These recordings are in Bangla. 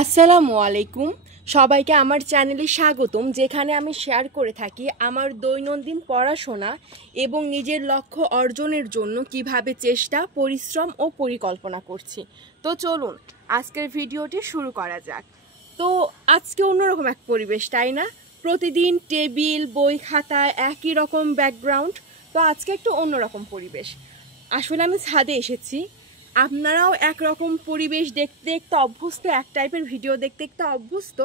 আসসালামু আলাইকুম সবাইকে আমার চ্যানেলে স্বাগতম, যেখানে আমি শেয়ার করে থাকি আমার দৈনন্দিন পড়াশোনা এবং নিজের লক্ষ্য অর্জনের জন্য কিভাবে চেষ্টা, পরিশ্রম ও পরিকল্পনা করছি। তো চলুন আজকের ভিডিওটি শুরু করা যাক। তো আজকে অন্যরকম এক পরিবেশ, তাই না? প্রতিদিন টেবিল, বই, খাতা, একই রকম ব্যাকগ্রাউন্ড। তো আজকে একটু অন্যরকম পরিবেশ। আসলে আমি ছাদে এসেছি। আপনারাও একরকম পরিবেশ দেখতে দেখতে অভ্যস্ত, এক টাইপের ভিডিও দেখতে দেখতে অভ্যস্ত,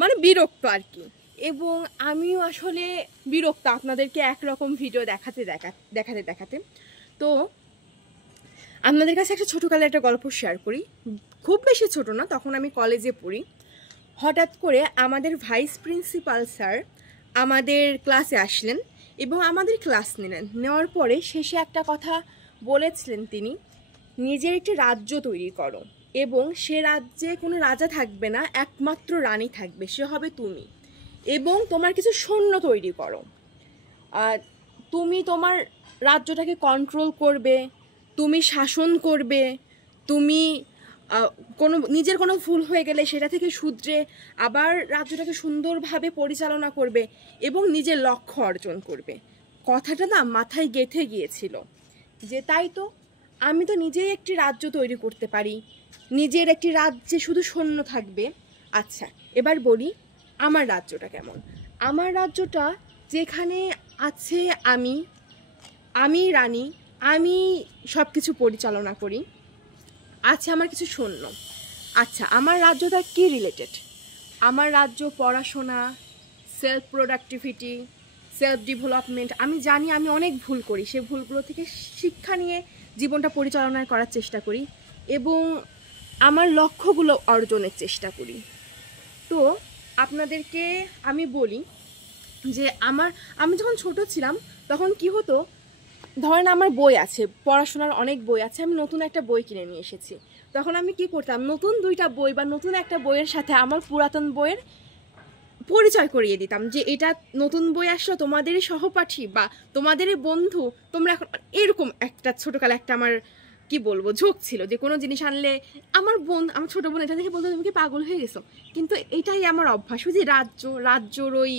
মানে বিরক্ত আর কি। এবং আমিও আসলে বিরক্ত আপনাদেরকে একরকম ভিডিও দেখাতে দেখাতে। তো আপনাদের কাছে একটা ছোটোকালে একটা গল্প শেয়ার করি। খুব বেশি ছোট না, তখন আমি কলেজে পড়ি। হঠাৎ করে আমাদের ভাইস প্রিন্সিপাল স্যার আমাদের ক্লাসে আসলেন এবং আমাদের ক্লাস নিলেন। নেওয়ার পরে শেষে একটা কথা বলেছিলেন তিনি, নিজের একটি রাজ্য তৈরি করো এবং সে রাজ্যে কোনো রাজা থাকবে না, একমাত্র রানী থাকবে, সে হবে তুমি। এবং তোমার কিছু সৈন্য তৈরি করো, আর তুমি তোমার রাজ্যটাকে কন্ট্রোল করবে, তুমি শাসন করবে, তুমি নিজের কোনো ভুল হয়ে গেলে সেটা থেকে শুধরে আবার রাজ্যটাকে সুন্দরভাবে পরিচালনা করবে এবং নিজের লক্ষ্য অর্জন করবে। কথাটা না মাথায় গেঁথে গিয়েছিল যে তাই তো, আমি তো নিজেই একটি রাজ্য তৈরি করতে পারি, নিজের একটি রাজ্যে শুধু সৈন্য থাকবে। আচ্ছা, এবার বলি আমার রাজ্যটা কেমন। আমার রাজ্যটা যেখানে আছে আমি রানী, আমি সব কিছু পরিচালনা করি, আছে আমার কিছু সৈন্য। আচ্ছা, আমার রাজ্যটা কি রিলেটেড? আমার রাজ্য পড়াশোনা, সেলফ প্রোডাক্টিভিটি, সেলফ ডেভেলপমেন্ট। আমি জানি আমি অনেক ভুল করি, সে ভুলগুলো থেকে শিক্ষা নিয়ে জীবনটা পরিচালনা করার চেষ্টা করি এবং আমার লক্ষ্যগুলো অর্জনের চেষ্টা করি। তো আপনাদেরকে আমি বলি যে আমি যখন ছোট ছিলাম তখন কি হতো, ধরেন আমার বই আছে, পড়াশোনার অনেক বই আছে, আমি নতুন একটা বই কিনে নিয়ে এসেছি। তখন আমি কি করতাম, নতুন দুইটা বই বা নতুন একটা বইয়ের সাথে আমার পুরাতন বইয়ের পরিচয় করিয়ে দিতাম যে এটা নতুন বই আসলো, তোমাদেরই সহপাঠী বা তোমাদেরই বন্ধু, তোমরা এখন এরকম একটা ছোটকালে একটা আমার কি বলবো ঝোঁক ছিল যে কোনো জিনিস আনলে আমার ছোট বোন এটা দেখে বলতো তুমি কি পাগল হয়ে গেছো। কিন্তু এটাই আমার অভ্যাস, ওই যে রাজ্যর ওই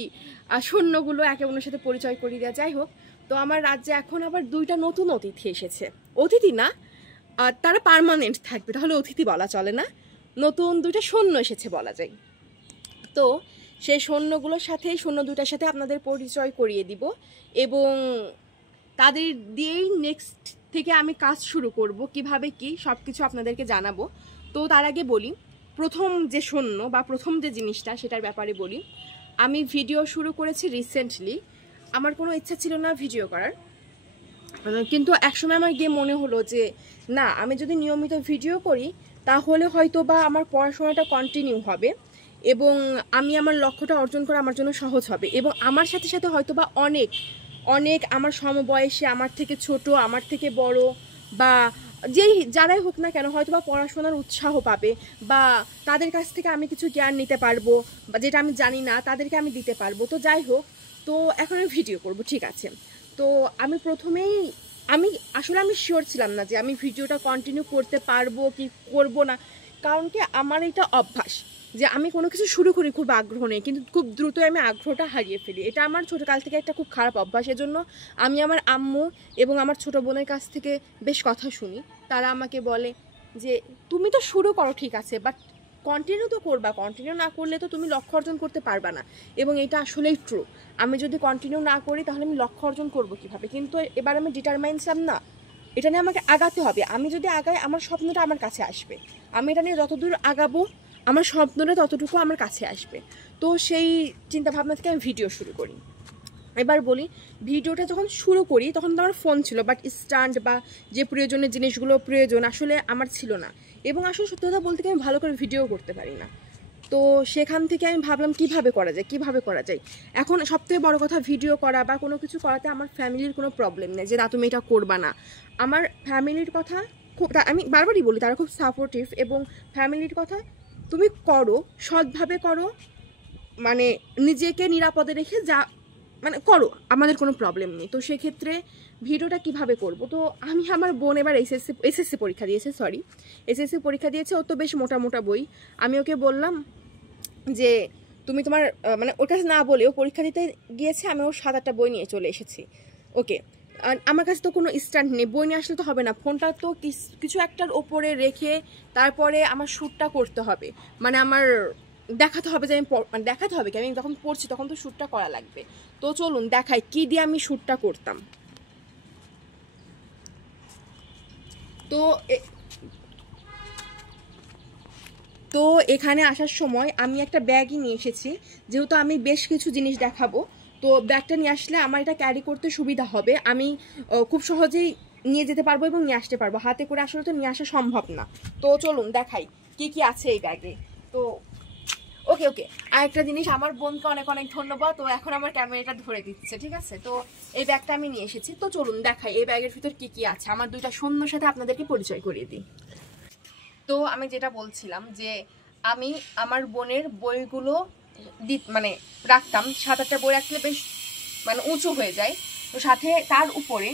সৈন্যগুলো একে অন্যের সাথে পরিচয় করিয়ে দেওয়া। যাই হোক, তো আমার রাজ্যে এখন আবার দুইটা নতুন অতিথি এসেছে। অতিথি না, তারা পার্মানেন্ট থাকবে, তাহলে অতিথি বলা চলে না, নতুন দুইটা সৈন্য এসেছে বলা যায়। তো সেই সৈন্য দুটার সাথে আপনাদের পরিচয় করিয়ে দিব এবং তাদের দিয়েই নেক্সট থেকে আমি কাজ শুরু করব, কিভাবে কি সব কিছু আপনাদেরকে জানাবো। তো তার আগে বলি, প্রথম যে সৈন্য বা প্রথম যে জিনিসটা সেটার ব্যাপারে বলি। আমি ভিডিও শুরু করেছি রিসেন্টলি, আমার কোনো ইচ্ছা ছিল না ভিডিও করার, কিন্তু একসময় আমার গিয়ে মনে হলো যে না, আমি যদি নিয়মিত ভিডিও করি তাহলে হয়তো বা আমার পড়াশোনাটা কন্টিনিউ হবে এবং আমি আমার লক্ষ্যটা অর্জন করা আমার জন্য সহজ হবে এবং আমার সাথে সাথে হয়তো বা অনেক অনেক আমার সমবয়সী, আমার থেকে ছোট, আমার থেকে বড় বা যারাই হোক না কেন হয়তো বা পড়াশোনার উৎসাহ পাবে বা তাদের কাছ থেকে আমি কিছু জ্ঞান নিতে পারবো বা যেটা আমি জানি না তাদেরকে আমি দিতে পারবো। তো যাই হোক, তো এখন আমি ভিডিও করব, ঠিক আছে। তো আমি প্রথমেই আমি শিওর ছিলাম না যে আমি ভিডিওটা কন্টিনিউ করতে পারবো কি করব না, কারণ কি আমার এটা অভ্যাস যে আমি কোনো কিছু শুরু করি খুব আগ্রহ নেই, কিন্তু খুব দ্রুতই আমি আগ্রহটা হারিয়ে ফেলি। এটা আমার ছোটোকাল থেকে একটা খুব খারাপ অভ্যাস। এজন্য আমি আমার আম্মু এবং আমার ছোটো বোনের কাছ থেকে বেশ কথা শুনি। তারা আমাকে বলে যে তুমি তো শুরু করো, ঠিক আছে, বাট কন্টিনিউ তো করবা, কন্টিনিউ না করলে তো তুমি লক্ষ্য অর্জন করতে পারবা না। এবং এটা আসলেই ট্রু, আমি যদি কন্টিনিউ না করি তাহলে আমি লক্ষ্য অর্জন করবো কীভাবে। কিন্তু এবার আমি ডিটারমাইন ছিলাম না, এটা নিয়ে আমাকে আগাতে হবে। আমি যদি আগাই আমার স্বপ্নটা আমার কাছে আসবে, আমি এটা নিয়ে যতদূর আগাবো আমার স্বপ্নটা ততটুকু আমার কাছে আসবে। তো সেই চিন্তাভাবনা থেকে আমি ভিডিও শুরু করি। এবার বলি, ভিডিওটা যখন শুরু করি তখন তো আমার ফোন ছিল, বাট স্ট্যান্ড বা যে প্রয়োজনীয় জিনিসগুলো প্রয়োজন আসলে আমার ছিল না। এবং আসলে সত্যি কথা বলতে আমি ভালো করে ভিডিও করতে পারি না। তো সেখান থেকে আমি ভাবলাম কিভাবে করা যায়। এখন সবথেকে বড় কথা, ভিডিও করা বা কোনো কিছু করাতে আমার ফ্যামিলির কোনো প্রবলেম নেই যে না তুমি এটা করবা না। আমার ফ্যামিলির কথা খুব, আমি বারবারই বলি, তারা খুব সাপোর্টিভ এবং ফ্যামিলির কথা তুমি করো, সৎভাবে করো, মানে নিজেকে নিরাপদে রেখে যা মানে করো, আমাদের কোনো প্রবলেম নেই। তো সেক্ষেত্রে ভিডিওটা কিভাবে করব, তো আমি আমার বোন এবার এসএসসি পরীক্ষা দিয়েছে, এসএসসি পরীক্ষা দিয়েছে, ও তো বেশ মোটা মোটা বই। আমি ওকে বললাম যে তুমি তোমার মানে ওর কাছে না বলে ও পরীক্ষা দিতে গিয়েছে, আমি ওর 7-8টা বই নিয়ে চলে এসেছি। ওকে, আর আমার কাছে তো কোনো স্ট্যান্ড নেই, বই নিয়ে আসলে তো হবে না, ফোনটা তো কিছু একটার ওপরে রেখে তারপরে আমার শ্যুটটা করতে হবে, মানে আমার দেখাতে হবে যে আমি মানে দেখাতে হবে কি আমি যখন পড়ছি তখন তো শ্যুটটা করা লাগবে। তো চলুন দেখাই কি দিয়ে আমি শ্যুটটা করতাম। তো তো এখানে আসার সময় আমি একটা ব্যাগই নিয়ে এসেছি, যেহেতু আমি বেশ কিছু জিনিস দেখাবো, তো ব্যাগটা নিয়ে আসলে আমার এটা ক্যারি করতে সুবিধা হবে, আমি খুব সহজেই নিয়ে যেতে পারবো এবং নিয়ে আসতে পারবো, হাতে করে আসলে তো নিয়ে আসা সম্ভব না। তো চলুন দেখাই কি কি আছে এই ব্যাগে। তো ওকে ওকে, আর একটা জিনিস, আমার বোনকে অনেক অনেক ধন্যবাদ, তো এখন আমার ক্যামেরাটা ধরে দিচ্ছে, ঠিক আছে। তো এই ব্যাগটা আমি নিয়ে এসেছি, তো চলুন দেখাই এই ব্যাগের ভিতর কি কি আছে। আমার দুইটা সৈন্যর সাথে আপনাদেরকে পরিচয় করিয়ে দিই। তো আমি যেটা বলছিলাম যে আমি আমার বোনের বইগুলো মানে রাখতাম, 7-8টা বই রাখলে বেশ মানে উঁচু হয়ে যায়, তো সাথে তার উপরে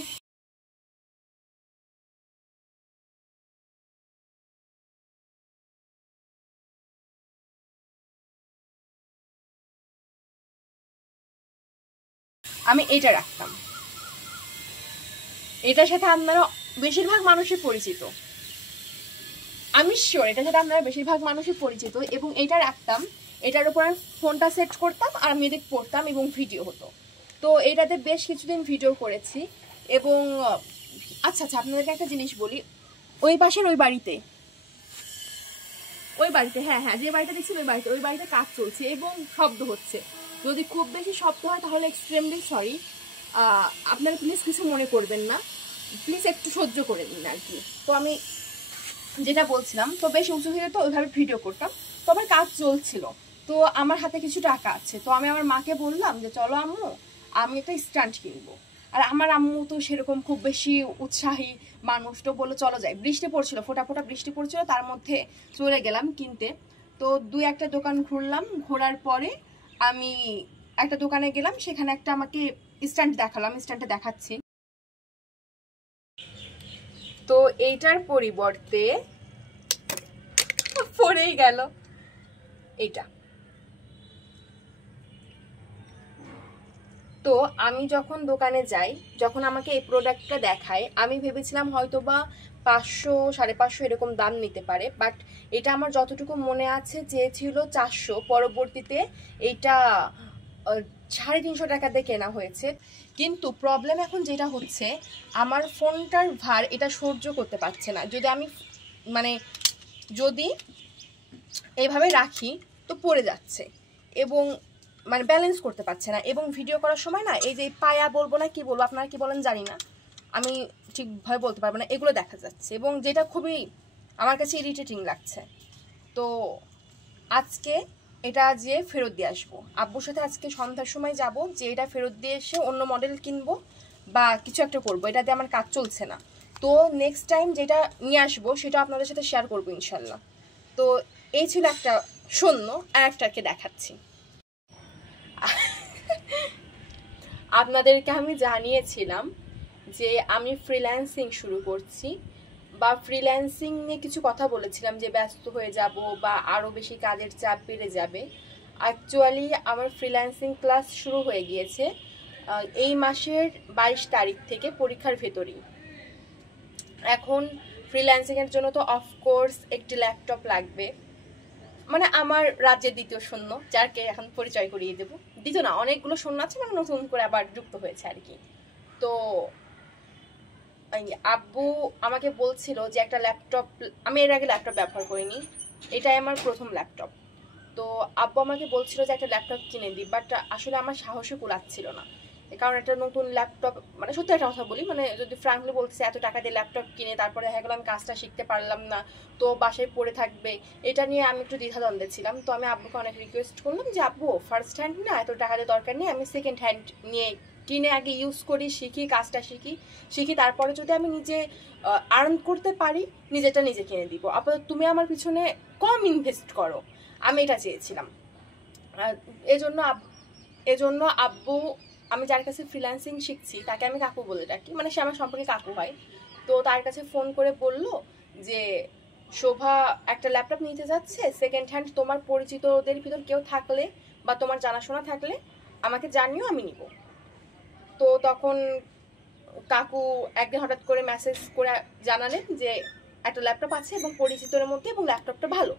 আমি এটা রাখতাম। এটার সাথে আপনারা বেশিরভাগ মানুষই পরিচিত, আমি শিওর এটার সাথে আপনারা বেশিরভাগ মানুষই পরিচিত, এবং এটা রাখতাম, এটার উপর ফোনটা সেট করতাম আর আমি এদিকে পড়তাম এবং ভিডিও হতো। তো এটাতে বেশ কিছুদিন ভিডিও করেছি। এবং আচ্ছা আচ্ছা, আপনাদেরকে একটা জিনিস বলি, ওই পাশের ওই বাড়িতে হ্যাঁ হ্যাঁ, যে বাড়িটা দেখছেন ওই বাড়িতে কাজ চলছে এবং শব্দ হচ্ছে, যদি খুব বেশি শব্দ হয় তাহলে এক্সট্রিমলি সরি, আপনারা প্লিজ কিছু মনে করবেন না, প্লিজ একটু সহ্য করে নিন আর কি। তো আমি যেটা বলছিলাম, তো বেশ উঁচু হয়ে তো ওইভাবে ভিডিও করতাম, তো আমার কাজ চলছিল, তো আমার হাতে কিছু টাকা আছে, তো আমি আমার মাকে বললাম যে চলো আম্মু আমি একটা স্ট্যান্ড কিনবো। আর আমার আম্মু তো সেরকম খুব বেশি উৎসাহী মানুষ, তো বললো চলো যাই, বৃষ্টি পড়ছিল, ফোটা ফোটা বৃষ্টি পড়ছিল, তার মধ্যে চলে গেলাম কিনতে। তো 2-1টা দোকান ঘুরলাম, ঘোরার পরে আমি একটা দোকানে গেলাম, সেখানে একটা আমাকে স্ট্যান্ড দেখালাম, স্ট্যান্ডটা দেখাচ্ছি। তো এইটার পরিবর্তে পড়েই গেল এইটা। তো আমি যখন দোকানে যাই, যখন আমাকে এই প্রোডাক্টটা দেখায়, আমি ভেবেছিলাম হয়তো বা 500 550 এরকম দাম নিতে পারে, বাট এটা আমার যতটুকু মনে আছে চেয়েছিল 400, পরবর্তীতে এটা 350 টাকাতে কেনা হয়েছে। কিন্তু প্রবলেম এখন যেটা হচ্ছে, আমার ফোনটার ভার এটা সহ্য করতে পারছে না, যদি আমি মানে যদি এইভাবে রাখি তো পড়ে যাচ্ছে, এবং মানে ব্যালেন্স করতে পারছে না, এবং ভিডিও করার সময় না এই যে পায়া বলবো না কি বলবো, আপনারা কি বলেন জানি না, আমি ঠিকভাবে বলতে পারবো না, এগুলো দেখা যাচ্ছে, এবং যেটা খুবই আমার কাছে ইরিটেটিং লাগছে। তো আজকে এটা যে ফেরত দিয়ে আসবো, আব্বুর সাথে আজকে সন্ধ্যার সময় যাব, যে এটা ফেরত দিয়ে এসে অন্য মডেল কিনবো বা কিছু একটা করবো, এটাতে আমার কাজ চলছে না। তো নেক্সট টাইম যেটা নিয়ে আসবো সেটা আপনাদের সাথে শেয়ার করবো ইনশাল্লাহ। তো এই ছিল একটা শূন্য, আর একটাকে দেখাচ্ছি। আপনাদেরকে আমি জানিয়েছিলাম যে আমি ফ্রিল্যান্সিং শুরু করছি, বা ফ্রিল্যান্সিং নিয়ে কিছু কথা বলেছিলাম যে ব্যস্ত হয়ে যাব বা আরও বেশি কাজের চাপ বেড়ে যাবে। অ্যাকচুয়ালি আমার ফ্রিল্যান্সিং ক্লাস শুরু হয়ে গিয়েছে এই মাসের 22 তারিখ থেকে, পরীক্ষার ভেতরেই। এখন ফ্রিল্যান্সিংয়ের জন্য তো অফকোর্স একটি ল্যাপটপ লাগবে, মানে আমার রাজ্যের দ্বিতীয় শূন্য, যাকে এখন পরিচয় করিয়ে দেবো, দ্বিতীয় না অনেকগুলো শূন্য আছে, মানে নতুন করে আবার যুক্ত হয়েছে আর কি। তো আব্বু আমাকে বলছিল যে একটা ল্যাপটপ, আমি এর আগে ল্যাপটপ ব্যবহার করিনি, এটাই আমার প্রথম ল্যাপটপ। তো আব্বু আমাকে বলছিল যে একটা ল্যাপটপ কিনে দিই, বাট আসলে আমার সাহসে কুলাচ্ছিল না, কারণ একটা নতুন ল্যাপটপ, মানে সত্যি একটা কথা বলি, মানে যদি ফ্র্যাঙ্কলি বলতেছে এত টাকা দিয়ে ল্যাপটপ কিনে তারপরে দেখা গেলো আমি কাজটা শিখতে পারলাম না, তো বাসায় পড়ে থাকবে, এটা নিয়ে আমি একটু দ্বিধাদ্বন্দ্বে ছিলাম। তো আমি আব্বুকে অনেক রিকোয়েস্ট করলাম যে আব্বু ফার্স্ট হ্যান্ড না, এত টাকা দিয়ে দরকার নেই, আমি সেকেন্ড হ্যান্ড নিয়ে কিনে আগে ইউজ করি, শিখি, কাজটা শিখি তারপরে যদি আমি নিজে আর্ন করতে পারি নিজেটা নিজে কিনে দিব, আপাতত তুমি আমার পিছনে কম ইনভেস্ট করো, আমি এটা চেয়েছিলাম। এজন্য আব্বু আমি যার কাছে ফ্রিল্যান্সিং শিখছি তাকে আমি কাকু বলে ডাকি, মানে সে আমার সম্পর্কে কাকু হয়। তো তার কাছে ফোন করে বলল যে শোভা একটা ল্যাপটপ নিতে যাচ্ছে সেকেন্ড হ্যান্ড, তোমার পরিচিতদের ভিতর কেউ থাকলে বা তোমার জানাশোনা থাকলে আমাকে জানিও, আমি নিব। তো তখন কাকু একদিন হঠাৎ করে মেসেজ করে জানালেন যে একটা ল্যাপটপ আছে এবং পরিচিতদের মধ্যে, এবং ল্যাপটপটা ভালো।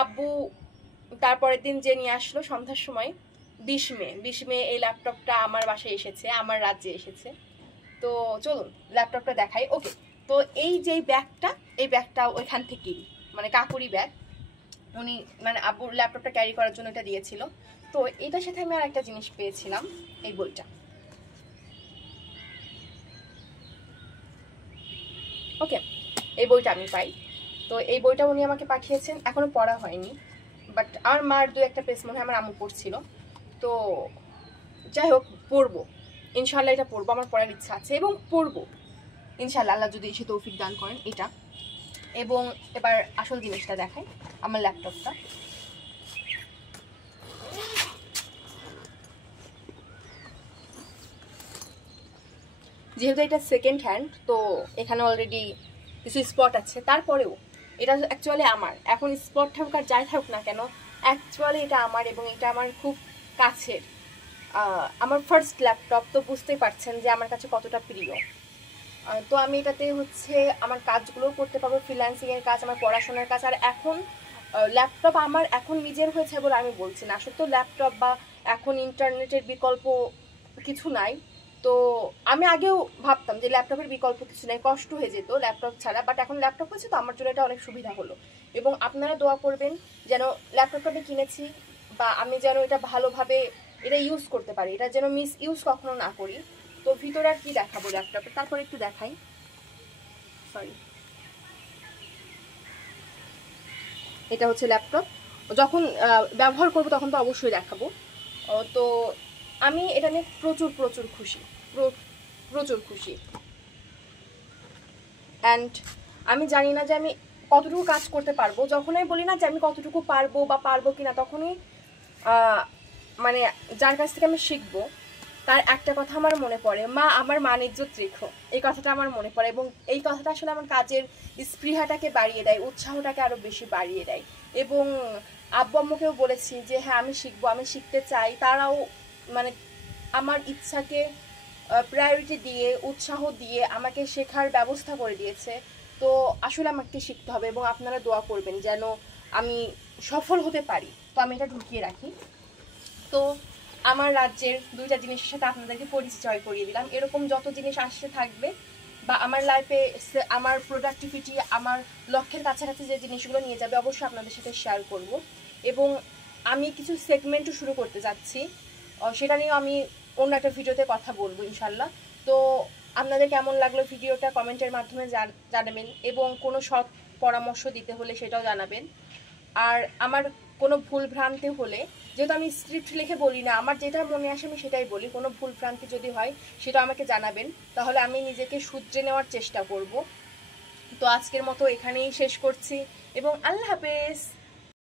আব্বু তারপরের দিন যে নিয়ে আসলো সন্ধ্যার সময়, 20 মে এই ল্যাপটপটা আমার বাসায় এসেছে, আমার রাজ্যে এসেছে। তো চলুন ল্যাপটপটা দেখাই। ওকে, তো এই যে ব্যাগটা, এই ব্যাগটা ওইখান থেকেই, মানে কাকুরি ব্যাগ, উনি মানে আব্বুর ল্যাপটপটা ক্যারি করার জন্য এটা দিয়েছিল। তো এটার সাথে আমি আর একটা জিনিস পেয়েছিলাম, এই বইটা। ওকে, এই বইটা আমি পাই। তো এই বইটা উনি আমাকে পাঠিয়েছেন, এখনো পড়া হয়নি, বাট আমার মার দু একটা পেজ মনে হয় আমার আম্মু পড়ছিল। তো যাই হোক, পড়বো ইনশাল্লাহ, এটা পড়বো, আমার পড়ার ইচ্ছা আছে এবং পড়বো ইনশাল্লাহ, আল্লাহ যদি এসে তৌফিক দান করেন। এটা এবং এবার আসল জিনিসটা দেখাই, আমার ল্যাপটপটা। যেহেতু এটা সেকেন্ড হ্যান্ড, তো এখানে অলরেডি কিছু স্পট আছে, তারপরেও এটা অ্যাকচুয়ালি আমার। এখন স্পট থাকুক আর যাই থাকুক না কেন, অ্যাকচুয়ালি এটা আমার এবং এটা আমার খুব কাছের। আমার ফার্স্ট ল্যাপটপ, তো বুঝতেই পারছেন যে আমার কাছে কতটা প্রিয়। তো আমি এটাতে হচ্ছে আমার কাজগুলোও করতে পারবো, ফ্রিল্যান্সিংয়ের কাজ, আমার পড়াশোনার কাজ। আর এখন ল্যাপটপ আমার এখন নিজের হয়েছে বলে আমি বলছি না, আসলে তো ল্যাপটপ বা এখন ইন্টারনেটের বিকল্প কিছু নাই। তো আমি আগেও ভাবতাম যে ল্যাপটপের বিকল্প কিছু নাই, কষ্ট হয়ে যেত ল্যাপটপ ছাড়া, বাট এখন ল্যাপটপ হয়েছে তো আমার জন্য এটা অনেক সুবিধা হলো। এবং আপনারা দোয়া করবেন যেন ল্যাপটপটা আমি কিনেছি বা আমি যেন এটা ভালোভাবে এটা ইউজ করতে পারি, এটা যেন মিস ইউজ কখনো না করি। তো ভিতরে আর কি দেখাবো ল্যাপটপে, তারপর একটু দেখাই, সরি। এটা হচ্ছে ল্যাপটপ, যখন ব্যবহার করব তখন তো অবশ্যই দেখাবো। তো আমি এটা নিয়ে প্রচুর প্রচুর খুশি, প্রচুর খুশি। অ্যান্ড আমি জানি না যে আমি কতটুকু কাজ করতে পারবো। যখনই বলি না যে আমি কতটুকু পারবো বা পারবো কিনা, তখনই মানে যার কাছ থেকে আমি শিখবো তার একটা কথা আমার মনে পড়ে, মা আমার মান ইজ্জত রেখো, এই কথাটা আমার মনে পড়ে। এবং এই কথাটা আসলে আমার কাজের স্পৃহাটাকে বাড়িয়ে দেয়, উৎসাহটাকে আরও বেশি বাড়িয়ে দেয়। এবং আব্বু আম্মুকেও বলেছি যে হ্যাঁ আমি শিখবো, আমি শিখতে চাই। তারাও মানে আমার ইচ্ছাকে প্রায়োরিটি দিয়ে, উৎসাহ দিয়ে আমাকে শেখার ব্যবস্থা করে দিয়েছে। তো আসলে আমাকে শিখতে হবে এবং আপনারা দোয়া করবেন যেন আমি সফল হতে পারি। তো আমি এটা ঢুকিয়ে রাখি। তো আমার রাজ্যের দুইটা জিনিসের সাথে আপনাদেরকে পরিচয় করিয়ে দিলাম। এরকম যত জিনিস আসতে থাকবে বা আমার লাইফে আমার প্রোডাক্টিভিটি, আমার লক্ষ্যের কাছাকাছি যে জিনিসগুলো নিয়ে যাবে, অবশ্যই আপনাদের সাথে শেয়ার করব। এবং আমি কিছু সেগমেন্টও শুরু করতে যাচ্ছি, সেটা নিয়েও আমি অন্য একটা ভিডিওতে কথা বলবো ইনশাল্লাহ। তো আপনাদের কেমন লাগলো ভিডিওটা কমেন্টের মাধ্যমে জানাবেন, এবং কোনো সৎ পরামর্শ দিতে হলে সেটাও জানাবেন। আর আমার কোনো ভুল ভ্রান্তি হলে, যেহেতু আমি স্ক্রিপ্ট লিখে বলি না, আমার যেটা মনে আসে আমি সেটাই বলি, কোনো ভুল ভ্রান্তি যদি হয় সেটা আমাকে জানাবেন, তাহলে আমি নিজেকে শুধরে নেওয়ার চেষ্টা করব। তো আজকের মতো এখানেই শেষ করছি এবং আল্লাহ হাফেজ।